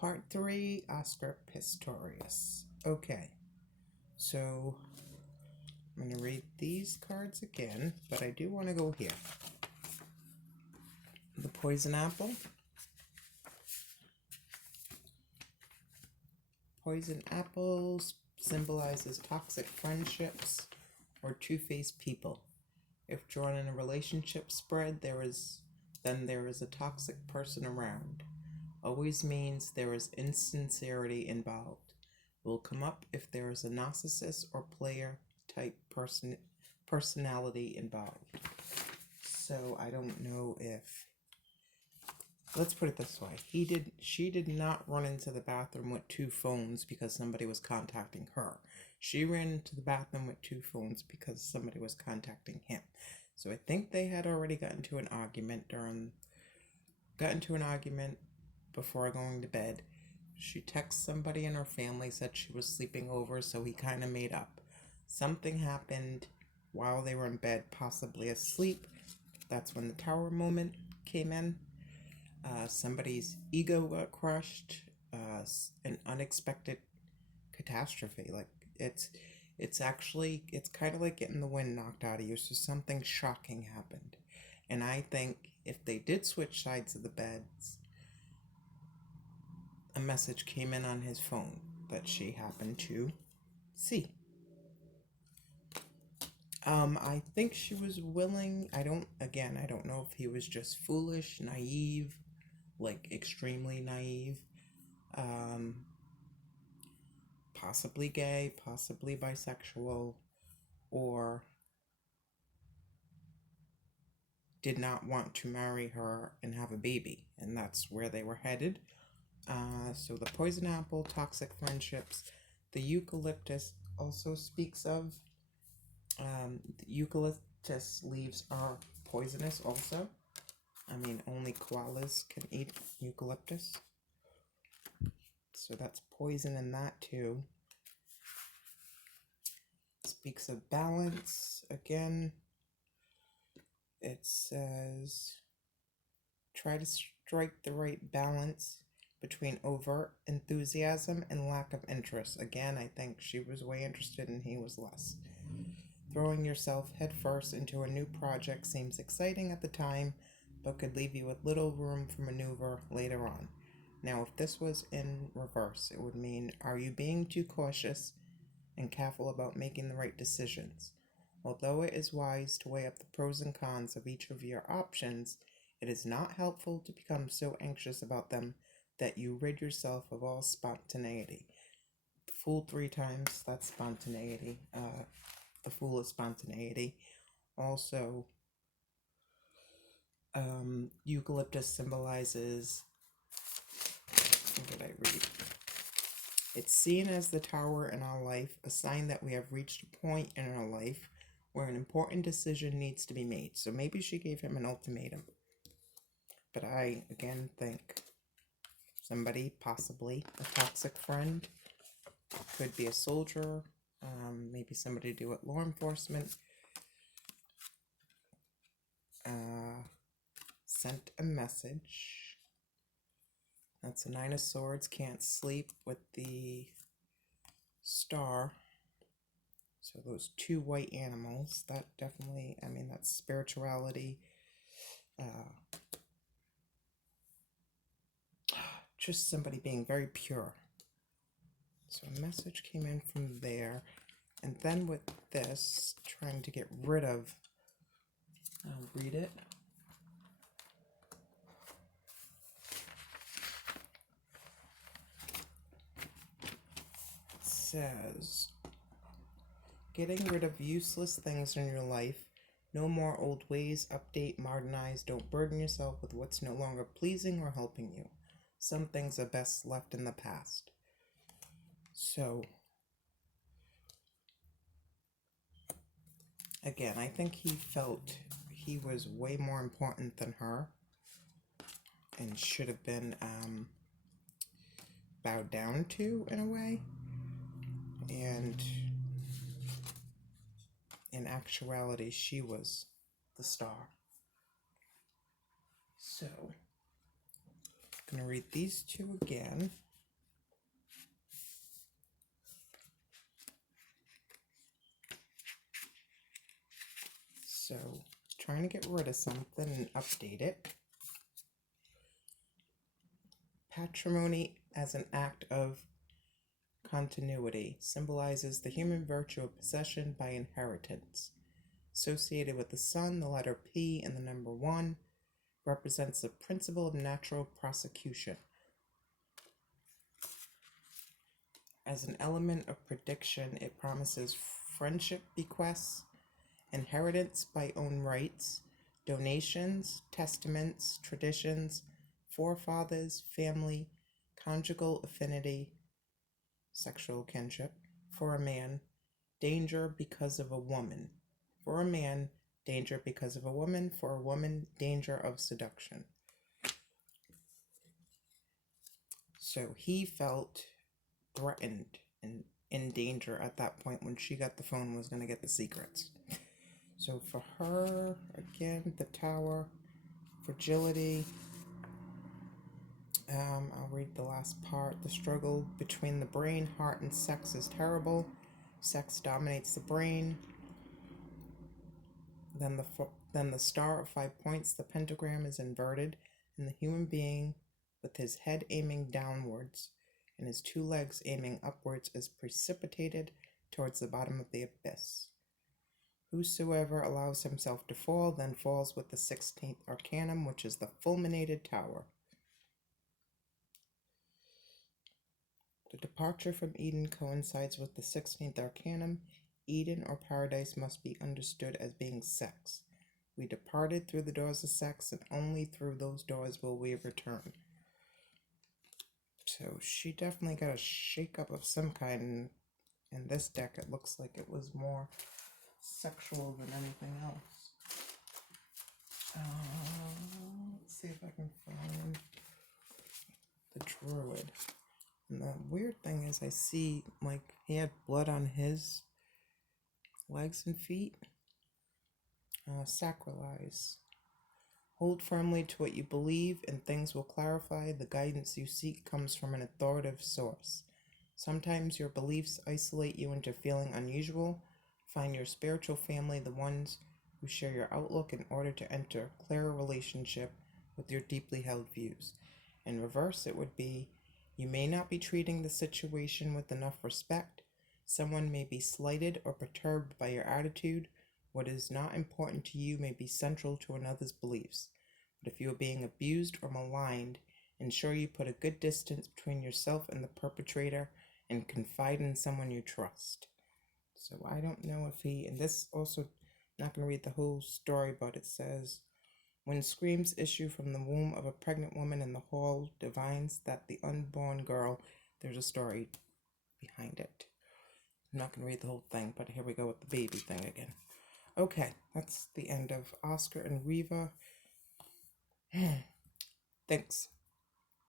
Part 3, Oscar Pistorius. Okay, so I'm going to read these cards again, but I do want to go here. The poison apple. Poison apples symbolizes toxic friendships or two-faced people. If drawn in a relationship spread, then there is a toxic person around. Always means there is insincerity involved. Will come up if there is a narcissist or player type personality involved. So I don't know if, let's put it this way. She did not run into the bathroom with 2 phones because somebody was contacting her. She ran into the bathroom with 2 phones because somebody was contacting him. So I think they had already gotten into an argument before going to bed. She texted somebody in her family, said she was sleeping over, so he kind of made up. Something happened while they were in bed, possibly asleep. That's when the tower moment came in. Somebody's ego got crushed. An unexpected catastrophe. Like it's kind of like getting the wind knocked out of you. So something shocking happened. And I think if they did switch sides of the beds, a message came in on his phone that she happened to see. I think she was willing. I don't know if he was just foolish, naive, like extremely naive, possibly gay, possibly bisexual, or did not want to marry her and have a baby, and that's where they were headed. So the poison apple, toxic friendships. The eucalyptus also speaks of, the eucalyptus leaves are poisonous also. I mean, only koalas can eat eucalyptus. So that's poison in that too. Speaks of balance. Again, it says, try to strike the right balance between overt enthusiasm and lack of interest. Again, I think she was way interested and he was less. Throwing yourself headfirst into a new project seems exciting at the time, but could leave you with little room for maneuver later on. Now, if this was in reverse, it would mean, are you being too cautious and careful about making the right decisions? Although it is wise to weigh up the pros and cons of each of your options, it is not helpful to become so anxious about them that you rid yourself of all spontaneity. The Fool 3 times, that's spontaneity. The Fool is spontaneity. Also, eucalyptus symbolizes, what did I read? It's seen as the tower in our life, a sign that we have reached a point in our life where an important decision needs to be made. So maybe she gave him an ultimatum. But I, again, think somebody, possibly a toxic friend, could be a soldier, maybe somebody to do with law enforcement, sent a message. That's a 9 of Swords, can't sleep with the star. So those 2 white animals, that definitely, I mean, that's spirituality. Just somebody being very pure. So a message came in from there. And then with this, trying to get rid of, I'll read it. It says, getting rid of useless things in your life. No more old ways. Update, modernize. Don't burden yourself with what's no longer pleasing or helping you. Some things are best left in the past. So, again, I think he felt he was way more important than her and should have been bowed down to in a way. And in actuality, she was the star. So, I'm going to read these 2 again. So, trying to get rid of something and update it. Patrimony as an act of continuity symbolizes the human virtue of possession by inheritance. Associated with the sun, the letter P and the number 1 represents the principle of natural prosecution. As an element of prediction, it promises friendship bequests, inheritance by own rights, donations, testaments, traditions, forefathers, family, conjugal affinity, sexual kinship, for a man, danger because of a woman. For a man, danger because of a woman. For a woman, danger of seduction. So he felt threatened and in danger at that point when she got the phone, was going to get the secrets. So for her, again, the Tower, fragility. I'll read the last part. The struggle between the brain, heart, and sex is terrible. Sex dominates the brain. Then the star of 5 points, the pentagram, is inverted, and the human being, with his head aiming downwards and his 2 legs aiming upwards, is precipitated towards the bottom of the abyss. Whosoever allows himself to fall then falls with the 16th arcanum, which is the fulminated tower. The departure from Eden coincides with the 16th arcanum. Eden or paradise must be understood as being sex. We departed through the doors of sex, and only through those doors will we return. So she definitely got a shake-up of some kind. In this deck, it looks like it was more sexual than anything else. Let's see if I can find the druid. And the weird thing is I see, like, he had blood on his legs and feet. Sacralize. Hold firmly to what you believe and things will clarify. The guidance you seek comes from an authoritative source. Sometimes your beliefs isolate you into feeling unusual. Find your spiritual family, the ones who share your outlook, in order to enter a clearer relationship with your deeply held views. In reverse, it would be, you may not be treating the situation with enough respect. Someone may be slighted or perturbed by your attitude. What is not important to you may be central to another's beliefs. But if you are being abused or maligned, ensure you put a good distance between yourself and the perpetrator and confide in someone you trust. So I don't know if he, and this also, not going to read the whole story, but it says, when screams issue from the womb of a pregnant woman in the hall, divines that the unborn girl, there's a story behind it. I'm not going to read the whole thing, but here we go with the baby thing again. Okay, that's the end of Oscar and Reeva. Thanks.